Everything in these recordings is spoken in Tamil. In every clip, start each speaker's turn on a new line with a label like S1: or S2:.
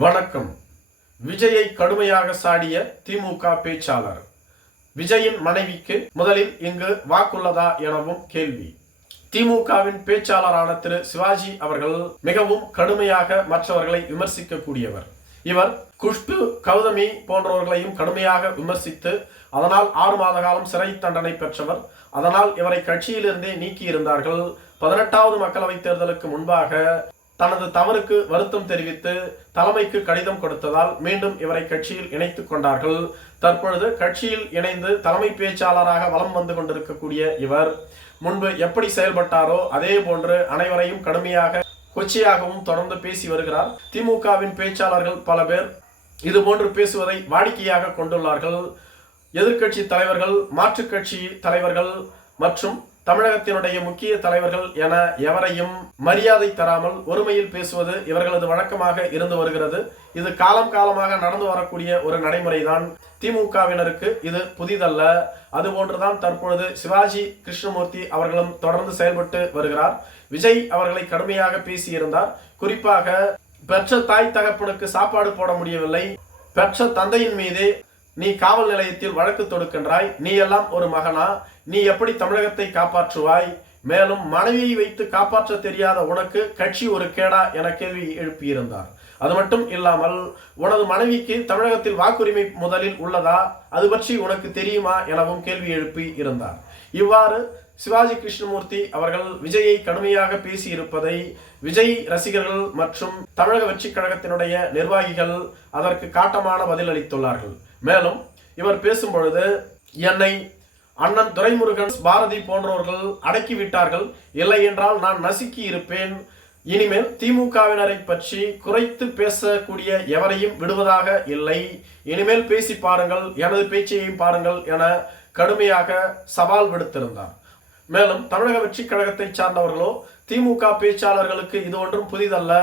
S1: வணக்கம். விஜயை கடுமையாக சாடிய திமுக பேச்சாளர். விஜயின் மனைவிக்கு முதலில் இங்கு வாக்குள்ளதா எனவும் கேள்வி. திமுகவின் பேச்சாளரான திரு சிவாஜி அவர்கள் மிகவும் கடுமையாக மற்றவர்களை விமர்சிக்கக்கூடியவர். இவர் குஷ்பு கௌதமி போன்றவர்களையும் கடுமையாக விமர்சித்து அதனால் ஆறு மாத காலம் சிறை தண்டனை பெற்றவர். அதனால் இவரை கட்சியிலிருந்தே நீக்கியிருந்தார்கள். பதினெட்டாவது மக்களவைத் தேர்தலுக்கு முன்பாக தனது தவறுக்கு வருத்தம் தெரிவித்து தலைமைக்கு கடிதம் கொடுத்ததால் மீண்டும் இவரை கட்சியில் இணைத்துக் கொண்டார்கள். தற்பொழுது கட்சியில் இணைந்து தலைமை பேச்சாளராக வலம் வந்து கொண்டிருக்கக்கூடிய இவர். முன்பு எப்படி செயல்பட்டாரோ அதே போன்று அனைவரையும் கடுமையாக கொச்சையாகவும் தொடர்ந்து பேசி வருகிறார். திமுகவின் பேச்சாளர்கள் பல பேர் இது போன்று பேசுவதை வாடிக்கையாக கொண்டுள்ளார்கள். எதிர்க்கட்சி தலைவர்கள் மாற்றுக் கட்சி தலைவர்கள் மற்றும் தமிழகத்தினுடைய முக்கிய தலைவர்கள் என எவரையும் மரியாதை தராமல் ஒருமையில் பேசுவது இவர்களது வழக்கமாக இருந்து வருகிறது. இது காலம் காலமாக நடந்து வரக்கூடிய ஒரு நடைமுறைதான். திமுகவினருக்கு இது புதிதல்ல. அதுபோன்றுதான் தற்பொழுது சிவாஜி கிருஷ்ணமூர்த்தி அவர்களும் தொடர்ந்து செயல்பட்டு வருகிறார். விஜய் அவர்களை கடுமையாக பேசியிருந்தார். குறிப்பாக பெற்ற தாய் தகப்பனுக்கு சாப்பாடு போட முடியவில்லை. பெற்ற தந்தையின் மீதே நீ காவல் நிலையத்தில் வழக்கு தொடுக்கின்றாய். நீ எல்லாம் ஒரு மகனா? நீ எப்படி தமிழகத்தை காப்பாற்றுவாய்? மேலும் மனைவியை வைத்து காப்பாற்ற தெரியாத உனக்கு கட்சி ஒரு கேடா என கேள்வி எழுப்பியிருந்தார். அது மட்டும் இல்லாமல் உனது மனைவிக்கு தமிழகத்தில் வாக்குரிமை முதலில் உள்ளதா? அது பற்றி உனக்கு தெரியுமா எனவும் கேள்வி எழுப்பி இருந்தார். இவ்வாறு சிவாஜி கிருஷ்ணமூர்த்தி அவர்கள் விஜயை கடுமையாக பேசி இருப்பதை விஜய் ரசிகர்கள் மற்றும் தமிழக வெற்றி கழகத்தினுடைய நிர்வாகிகள் அதற்கு காட்டமான பதில் அளித்துள்ளார்கள் மேலும் இவர் பேசும்பொழுது என்னை அண்ணன் துரைமுருகன் பாரதி போன்றவர்கள் அடக்கிவிட்டார்கள். இல்லை என்றால் நான் நசுக்கி இருப்பேன். இனிமேல் திமுகவினரை பற்றி குறைத்து பேசக்கூடிய எவரையும் விடுவதாக இல்லை. இனிமேல் பேசி பாருங்கள் எனது பேச்சையும் பாருங்கள் என கடுமையாக சவால் விடுத்திருந்தார். மேலும் தமிழக வெற்றி கழகத்தை சார்ந்தவர்களோ திமுக பேச்சாளர்களுக்கு இது ஒன்றும் புதிதல்ல.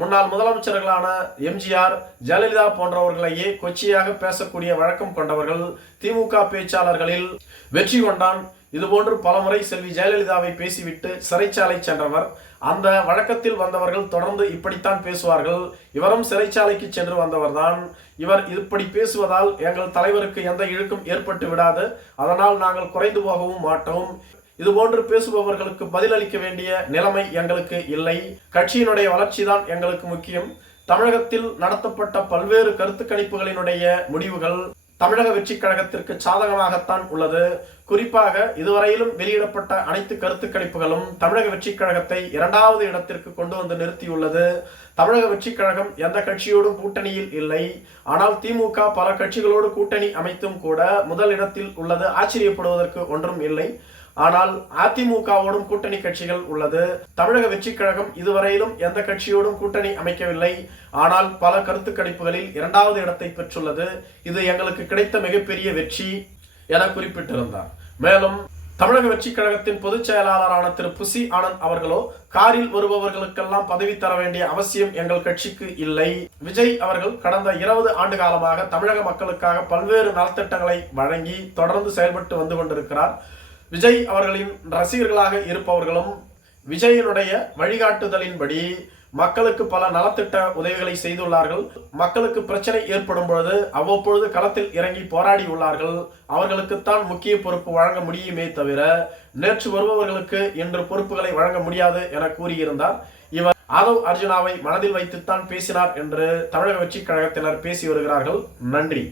S1: முன்னாள் முதலமைச்சர்களான எம்ஜிஆர் ஜெயலலிதா போன்றவர்களையே கொச்சியாக பேசக்கூடிய வழக்கம் கொண்டவர்கள் திமுக பேச்சாளர்களில் வெற்றி கொண்டான். இதுபோன்று பலமுறை செல்வி ஜெயலலிதாவை பேசிவிட்டு சிறைச்சாலை சென்றவர். அந்த வழக்கத்தில் வந்தவர்கள் தொடர்ந்து இப்படித்தான் பேசுவார்கள். இவரும் சிறைச்சாலைக்கு சென்று வந்தவர்தான். இவர் இப்படி பேசுவதால் எங்கள் தலைவருக்கு எந்த இழுக்கும் ஏற்பட்டு விடாது. அதனால் நாங்கள் குறைந்து போகவும் மாட்டோம். இதுபோன்று பேசுபவர்களுக்கு பதிலளிக்க வேண்டிய நிலைமை எங்களுக்கு இல்லை. கட்சியினுடைய வளர்ச்சி தான் எங்களுக்கு முக்கியம். தமிழகத்தில் நடத்தப்பட்ட பல்வேறு கருத்து கணிப்புகளினுடைய முடிவுகள் தமிழக வெற்றி கழகத்திற்கு சாதகமாகத்தான் உள்ளது. குறிப்பாக இதுவரையிலும் வெளியிடப்பட்ட அனைத்து கருத்து கணிப்புகளும் தமிழக வெற்றி கழகத்தை இரண்டாவது இடத்திற்கு கொண்டு வந்து நிறுத்தியுள்ளது. தமிழக வெற்றி கழகம் எந்த கட்சியோடும் கூட்டணியில் இல்லை. ஆனால் திமுக பல கட்சிகளோடு கூட்டணி அமைத்தும் கூட முதல் இடத்தில் உள்ளது. ஆச்சரியப்படுவதற்கு ஒன்றும் இல்லை. ஆனால் அதிமுகவோடும் கூட்டணி கட்சிகள் உள்ளது. தமிழக வெற்றி கழகம் இதுவரையிலும் எந்த கட்சியோடும் கூட்டணி அமைக்கவில்லை. ஆனால் பல கருத்து கணிப்புகளில் இரண்டாவது இடத்தை பெற்றுள்ளது. இது எங்களுக்கு கிடைத்த மிகப்பெரிய வெற்றி என குறிப்பிட்டிருந்தார். மேலும் தமிழக வெற்றி கழகத்தின் பொதுச் செயலாளரான திரு. புசி ஆனந்த் அவர்களோ காரில் வருபவர்களுக்கெல்லாம் பதவி தர வேண்டிய அவசியம் எங்கள் கட்சிக்கு இல்லை. விஜய் அவர்கள் கடந்த இருபது ஆண்டு காலமாக தமிழக மக்களுக்காக பல்வேறு நலத்திட்டங்களை வழங்கி தொடர்ந்து செயல்பட்டு வந்து கொண்டிருக்கிறார். விஜய் அவர்களின் ரசிகர்களாக இருப்பவர்களும் விஜயனுடைய வழிகாட்டுதலின்படி மக்களுக்கு பல நலத்திட்ட உதவிகளை செய்துள்ளார்கள். மக்களுக்கு பிரச்சனை ஏற்படும் பொழுது அவ்வப்பொழுது களத்தில் இறங்கி போராடி உள்ளார்கள். அவர்களுக்குத்தான் முக்கிய பொறுப்பு வழங்க முடியுமே தவிர நேற்று வருபவர்களுக்கு இன்று பொறுப்புகளை வழங்க முடியாது என கூறியிருந்தார். இவர் ஆதவ் அர்ஜுனாவை மனதில் வைத்துத்தான் பேசினார் என்று தமிழக வெற்றி கழகத்தினர் பேசி வருகிறார்கள். நன்றி.